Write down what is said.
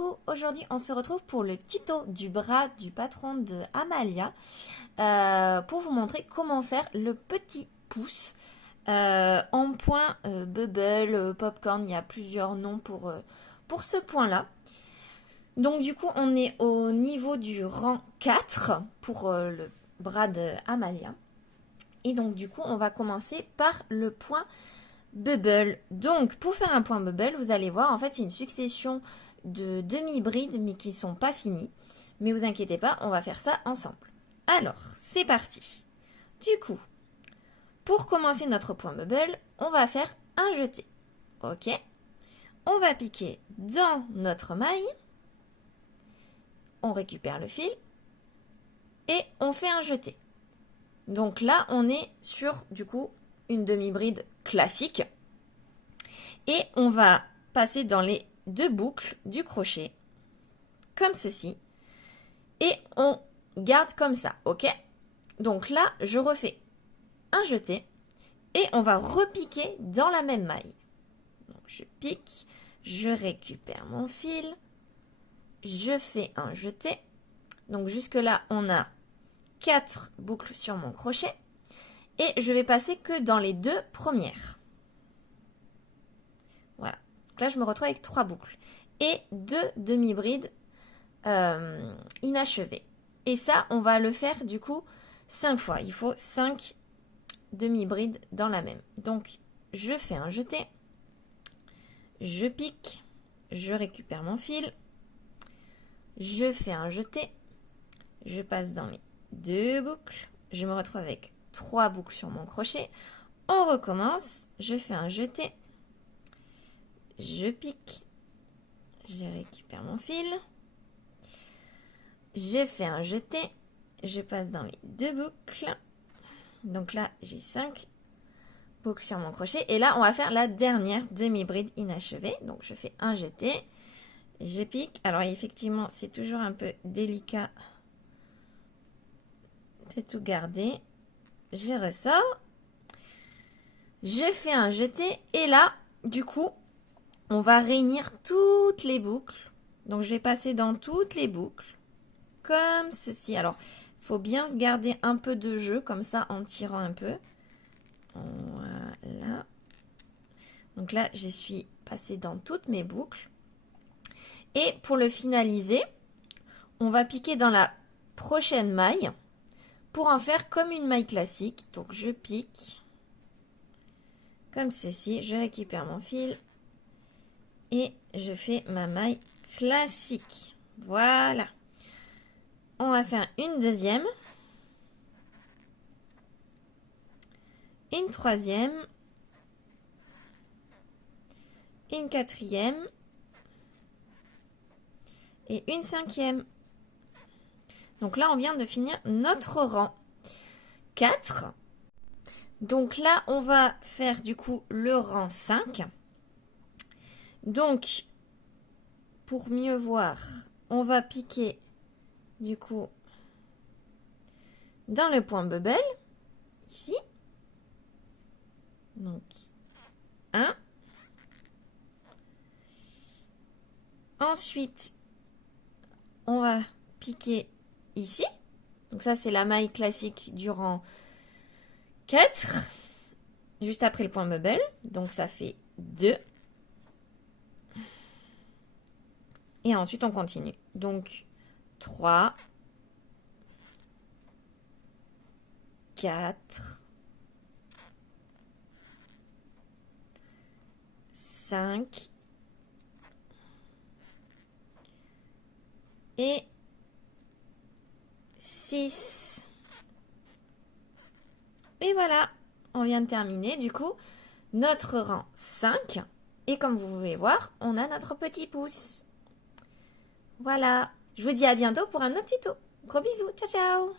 Coucou, aujourd'hui on se retrouve pour le tuto du bras du patron de Amalia pour vous montrer comment faire le petit pouce en point bubble, popcorn, il y a plusieurs noms pour ce point-là. Donc du coup on est au niveau du rang 4 pour le bras de Amalia. Et donc du coup on va commencer par le point bubble. Donc pour faire un point bubble, vous allez voir, en fait c'est une succession de demi-brides mais qui sont pas finies. Mais vous inquiétez pas, on va faire ça ensemble. Alors, c'est parti. Du coup, pour commencer notre point bubble, on va faire un jeté. Ok? On va piquer dans notre maille. On récupère le fil. Et on fait un jeté. Donc là, on est sur, du coup, une demi-bride classique. Et on va passer dans les deux boucles du crochet, comme ceci. Et on garde comme ça, ok? Donc là, je refais un jeté. Et on va repiquer dans la même maille. Donc je pique, je récupère mon fil. Je fais un jeté. Donc jusque là, on a 4 boucles sur mon crochet. Et je vais passer que dans les deux premières. Voilà. Donc là, je me retrouve avec 3 boucles. Et 2 demi-brides inachevées. Et ça, on va le faire du coup 5 fois. Il faut 5 demi-brides dans la même. Donc, je fais un jeté. Je pique. Je récupère mon fil. Je fais un jeté. Je passe dans les 2 boucles. Je me retrouve avec 3 boucles sur mon crochet. On recommence. Je fais un jeté. Je pique. Je récupère mon fil. Je fais un jeté. Je passe dans les 2 boucles. Donc là, j'ai 5 boucles sur mon crochet. Et là, on va faire la dernière demi-bride inachevée. Donc, je fais un jeté. Je pique. Alors, effectivement, c'est toujours un peu délicat de tout garder. Je ressors. Je fais un jeté. Et là, du coup, on va réunir toutes les boucles. Donc, je vais passer dans toutes les boucles. Comme ceci. Alors, il faut bien se garder un peu de jeu, comme ça, en tirant un peu. Voilà. Donc là, je suis passée dans toutes mes boucles. Et pour le finaliser, on va piquer dans la prochaine maille pour en faire comme une maille classique. Donc je pique comme ceci. Je récupère mon fil et je fais ma maille classique. Voilà. On va faire une deuxième. Une troisième. Une quatrième. Et une cinquième. Donc là, on vient de finir notre rang 4. Donc là, on va faire du coup le rang 5. Donc, pour mieux voir, on va piquer du coup dans le point bubble, ici. Donc, 1. Ensuite, on va piquer ici. Donc ça, c'est la maille classique du rang 4. Juste après le point bubble. Donc ça fait 2. Et ensuite, on continue. Donc 3, 4, 5 et 6. Et voilà, on vient de terminer du coup notre rang 5. Et comme vous pouvez voir, on a notre petit pouce. Voilà, je vous dis à bientôt pour un autre tuto. Gros bisous, ciao ciao!